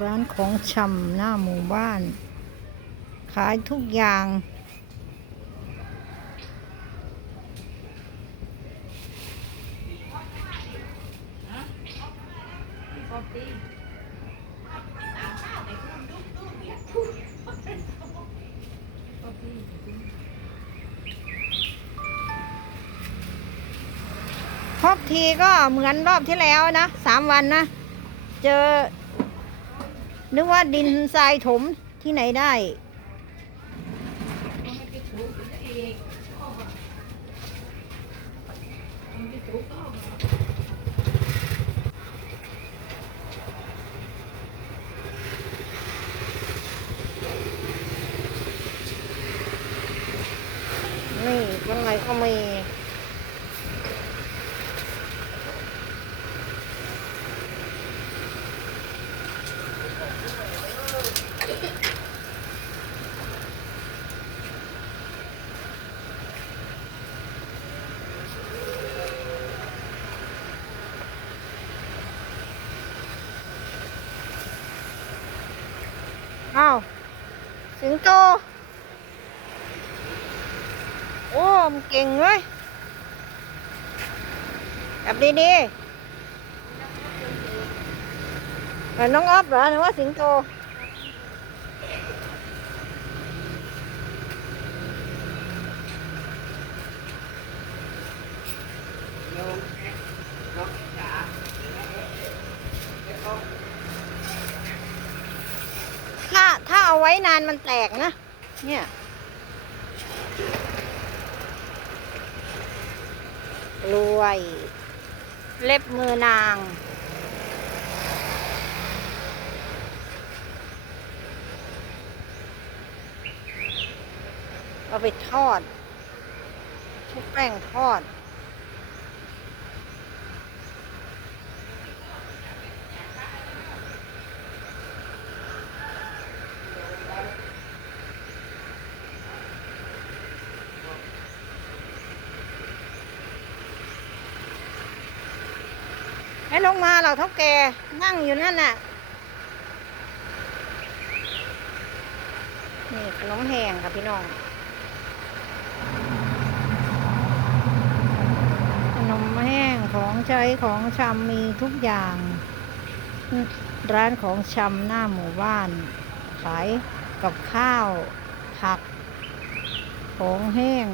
ร้านของชำหน้าหมู่บ้าน ขายทุกอย่างพบทีก็เหมือนรอบที่แล้วนะสามวันนะ เจอ นึกว่าดินทรายถมที่ไหนได้ นี่ข้างในก็มี อ้าว สิงโต โอ้มันเก่งเลยจับดีๆน้องอ๊อฟเหรอหรือว่าสิงโต ถ้าถ้าเอาไว้นานมันแตกนะ เนี่ย รวย เล็บมือนาง เอาไปทอดชุบแป้งทอด ให้ลงมาเราเท่าแกนั่งอยู่นั่นน่ะ นี่ขนมแห้งค่ะพี่น้อง ขนมแห้งของใช้ของชำมีทุกอย่าง ร้านของชำหน้าหมู่บ้าน ขายกับข้าว ผัก ของแห้ง